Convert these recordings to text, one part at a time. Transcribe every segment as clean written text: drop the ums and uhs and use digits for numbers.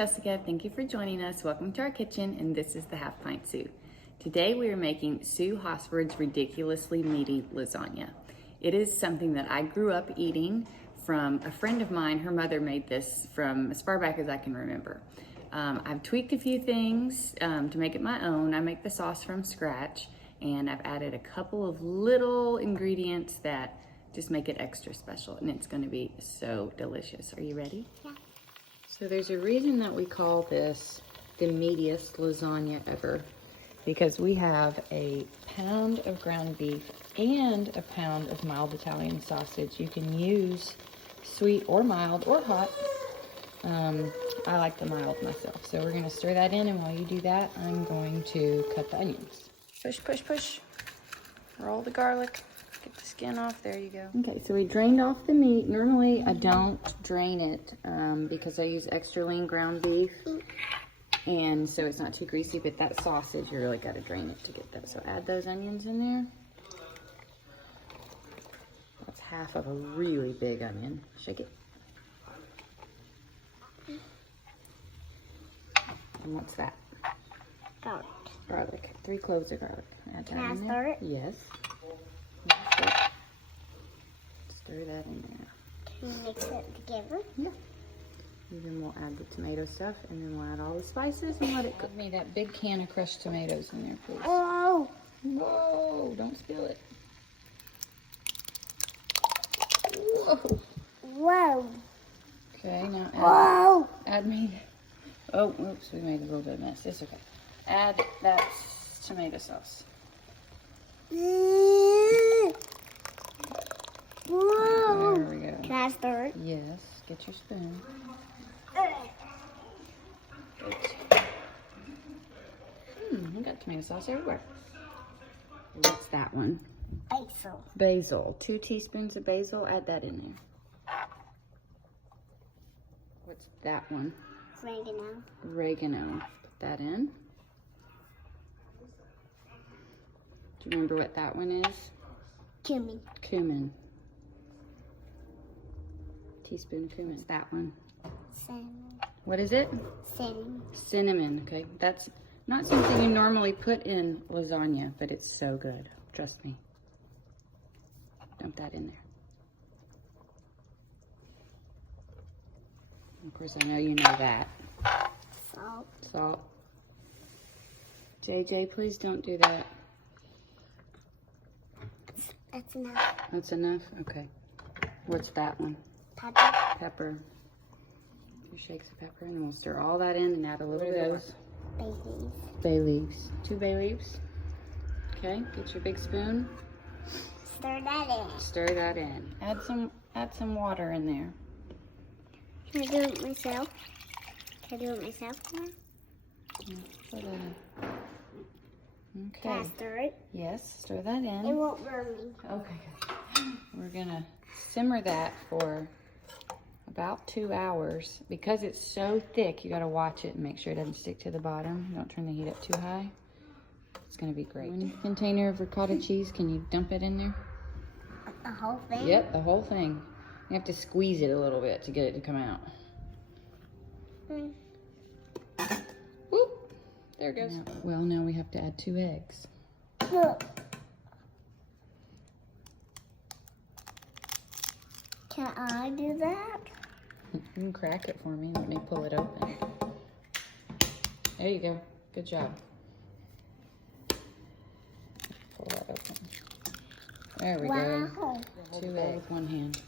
Jessica. Thank you for joining us. Welcome to our kitchen, and this is the Half Pint Sous. Today we are making Sue Hosford's ridiculously meaty lasagna. It is something that I grew up eating from a friend of mine. Her mother made this from as far back as I can remember. I've tweaked a few things to make it my own. I make the sauce from scratch, and I've added a couple of little ingredients that just make it extra special, and it's going to be so delicious. Are you ready? Yeah. So there's a reason that we call this the meatiest lasagna ever, because we have a pound of ground beef and a pound of mild Italian sausage. You can use sweet or mild or hot. I like the mild myself. So we're gonna stir that in, and while you do that, I'm going to cut the onions. Push, push, push. Roll the garlic. Get the skin off. There you go. Okay, so we drained off the meat. Normally I don't drain it because I use extra lean ground beef, and so it's not too greasy, but that sausage, you really got to drain it to get that. So add those onions in there. That's half of a really big onion. Shake it. And what's that? Garlic. Garlic. 3 cloves of garlic. Add that Can I in stir there. it? Yes. Stir that in there. Can we mix it together? Yeah. And then we'll add the tomato stuff, and then we'll add all the spices and let it cook. Add me that big can of crushed tomatoes in there, please. Oh! Whoa! Don't spill it. Whoa! Whoa! Okay, now Whoa! add me. Oh, oops, we made a little bit of mess. It's okay. Add that tomato sauce. Whoa! There we go. Can I stir it? Yes, get your spoon. You got tomato sauce everywhere. What's that one? Basil. Basil. 2 teaspoons of basil. Add that in there. What's that one? Oregano. Oregano. Put that in. Do you remember what that one is? Cumin. Cumin. Teaspoon of cumin. What's that one? Cinnamon. What is it? Cinnamon. Cinnamon. Okay, that's not something you normally put in lasagna, but it's so good. Trust me. Dump that in there. Of course, I know you know that. Salt. Salt. JJ, please don't do that. That's enough. That's enough? Okay. What's that one? Pepper. Pepper. 2 shakes of pepper, and then we'll stir all that in and add a little bit of those. Bay leaves. Bay leaves. 2 bay leaves. Okay, get your big spoon. Stir that in. Stir that in. Add some water in there. Can I do it myself? Can I do it myself now? Yeah, stir that in. Okay. Can I stir it? Yes, stir that in. It won't burn me. Okay, good. We're gonna simmer that for about 2 hours. Because it's so thick, you gotta watch it and make sure it doesn't stick to the bottom. Don't turn the heat up too high. It's gonna be great. 1 container of ricotta cheese, can you dump it in there? The whole thing? Yep, the whole thing. You have to squeeze it a little bit to get it to come out. Whoop! There it goes. Well, now we have to add 2 eggs. Look. Can I do that? You can crack it for me. Let me pull it open. There you go. Good job. Pull that open. There we go. 2 eggs with 1 hand.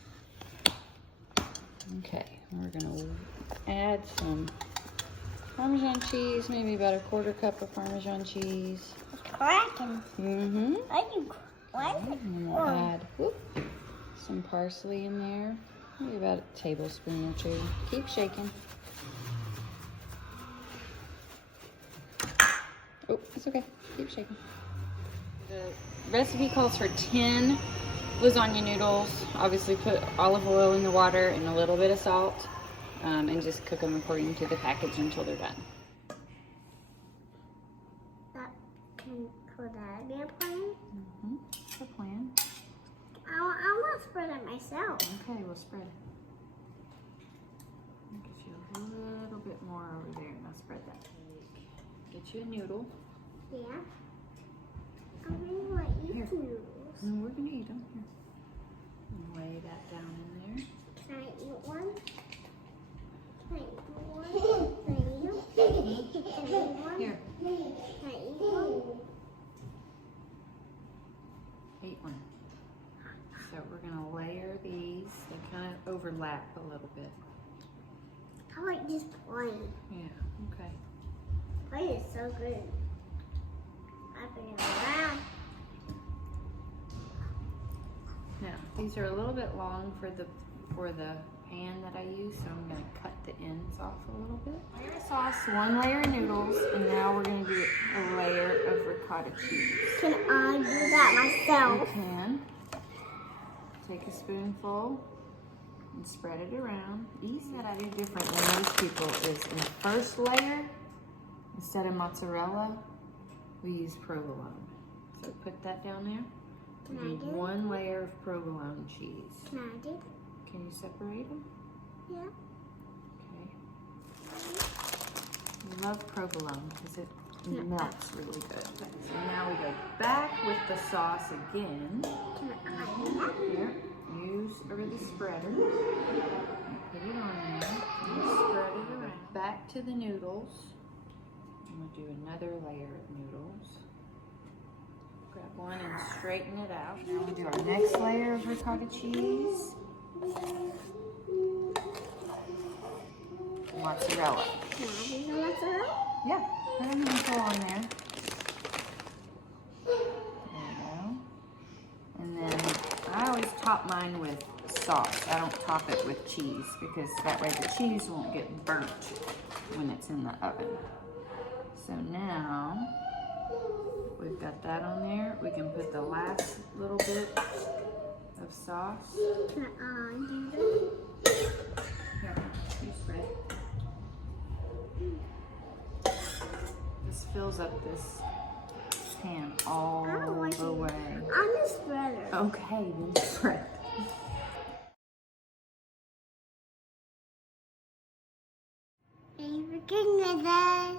Okay, we're gonna add some Parmesan cheese, maybe about 1/4 cup of Parmesan cheese. It's cracking. Mm-hmm. Why is it? And we'll add some parsley in there. Maybe about a tablespoon or 2. Keep shaking. Oh, it's okay. Keep shaking. The recipe calls for 10 lasagna noodles. Obviously put olive oil in the water and a little bit of salt, and just cook them according to the package until they're done. Could that be a plan? Mm-hmm. That's the plan. I want to spread it myself. Okay, we'll spread it. Get you a little bit more over there. Now spread that. Get you a noodle. Yeah. I really want to Here. eat noodles. No, we're gonna eat them. Here. And lay that down in there. Can I eat one? Can I eat one? Can I eat them? Can I eat one? Here, Can I eat one? eat one. So we're gonna layer these. They kind of overlap a little bit. I like this plain. Yeah, okay. Plain is so good. I bring it around. Now, these are a little bit long for the pan that I use, so I'm gonna cut the ends off a little bit. Layer of sauce, one layer of noodles, and now we're gonna do a layer of ricotta cheese. Can I do that You myself? can. Take a spoonful and spread it around. Easy. What I do different than most people is in the first layer, instead of mozzarella, we use provolone. So put that down there. Can We I need do it? one layer of provolone cheese. Can I do? Can you separate them? Yeah. Okay. We love provolone because it melts really good. So now we go back with the sauce again. Can I do that? Here, use the spreader. Put it on there. And spread it around. Back to the noodles. And we'll do another layer of noodles. Grab one and straighten it out. Now we'll do our next layer of ricotta cheese. Mozzarella. Can I do the mozzarella? Yeah, put a handful on there. There you go. And then I always top mine with sauce. I don't top it with cheese because that way the cheese won't get burnt when it's in the oven. So now we've got that on there. We can put the last little bit of sauce. Can I do that? Here, you spread. This fills up this pan all I don't like the it. way. I'm the spreader. Okay, then spread. Thank you for cooking with us.